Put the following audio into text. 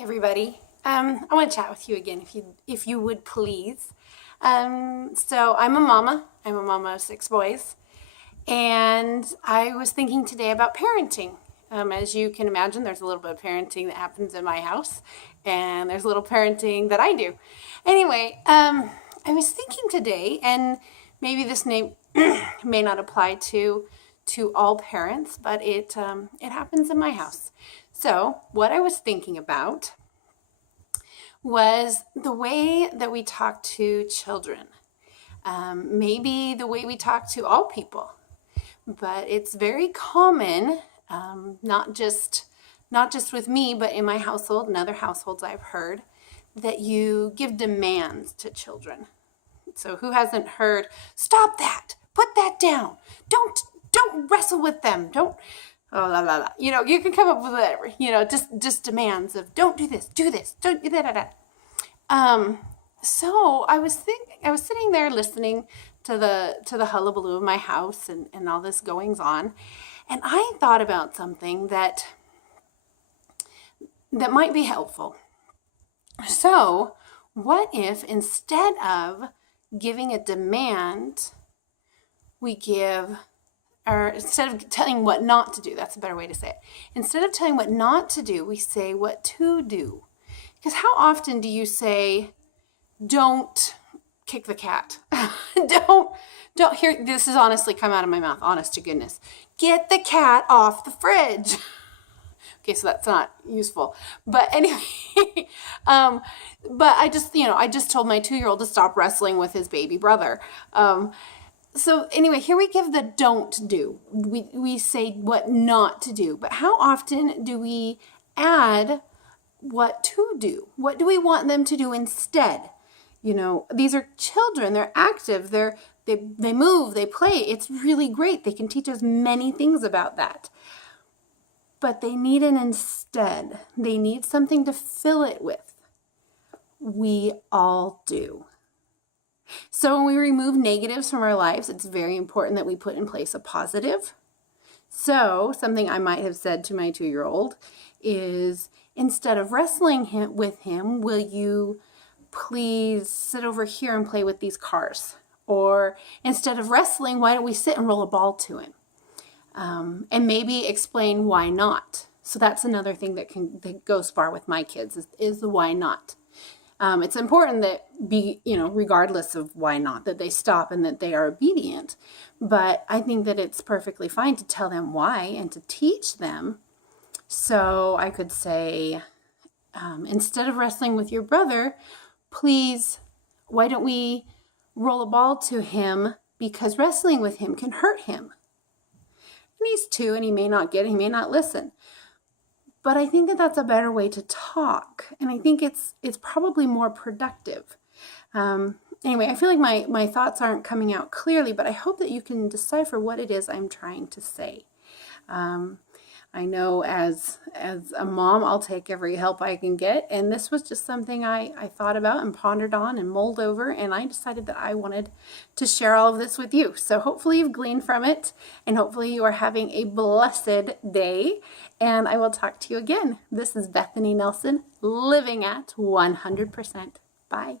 Hey everybody. I want to chat with you again if you would please. So I'm a mama. I'm a mama of 6 boys. And I was thinking today about parenting. As you can imagine, there's a little bit of parenting that happens in my house, and there's a little parenting that I do. Anyway, I was thinking today, and maybe this name may not apply to all parents, but it happens in my house. So what I was thinking about was the way that we talk to children, maybe the way we talk to all people, but it's very common, not just with me, but in my household and other households I've heard, that you give demands to children. So who hasn't heard, stop that, put that down, don't wrestle with them, don't, oh, la, la, la. You can come up with whatever, just demands of don't do this, don't do that. So I was sitting there listening to the hullabaloo of my house and all this goings on, and I thought about something that might be helpful. So what if instead of giving a demand, instead of telling what not to do, that's a better way to say it. Instead of telling what not to do, we say what to do. Because how often do you say, don't kick the cat? don't hear, this has honestly come out of my mouth, honest to goodness. Get the cat off the fridge. Okay, so that's not useful. But anyway, but I just told my 2-year-old to stop wrestling with his baby brother. So anyway, here we give the don't do. We say what not to do. But how often do we add what to do? What do we want them to do instead? These are children. They're active. They move. They play. It's really great. They can teach us many things about that. But they need an instead. They need something to fill it with. We all do. So when we remove negatives from our lives, it's very important that we put in place a positive. So something I might have said to my 2-year-old is, instead of wrestling with him, will you please sit over here and play with these cars? Or instead of wrestling, why don't we sit and roll a ball to him? And maybe explain why not. So that's another thing that goes far with my kids is the why not. It's important that regardless of why not, that they stop and that they are obedient. But I think that it's perfectly fine to tell them why and to teach them. So I could say, instead of wrestling with your brother, please, why don't we roll a ball to him, because wrestling with him can hurt him. And he's 2 and he may not get it, he may not listen. But I think that that's a better way to talk. And I think it's probably more productive. Anyway, I feel like my thoughts aren't coming out clearly, but I hope that you can decipher what it is I'm trying to say. I know as a mom, I'll take every help I can get. And this was just something I thought about and pondered on and mulled over. And I decided that I wanted to share all of this with you. So hopefully you've gleaned from it. And hopefully you are having a blessed day. And I will talk to you again. This is Bethany Nelson, living at 100%. Bye.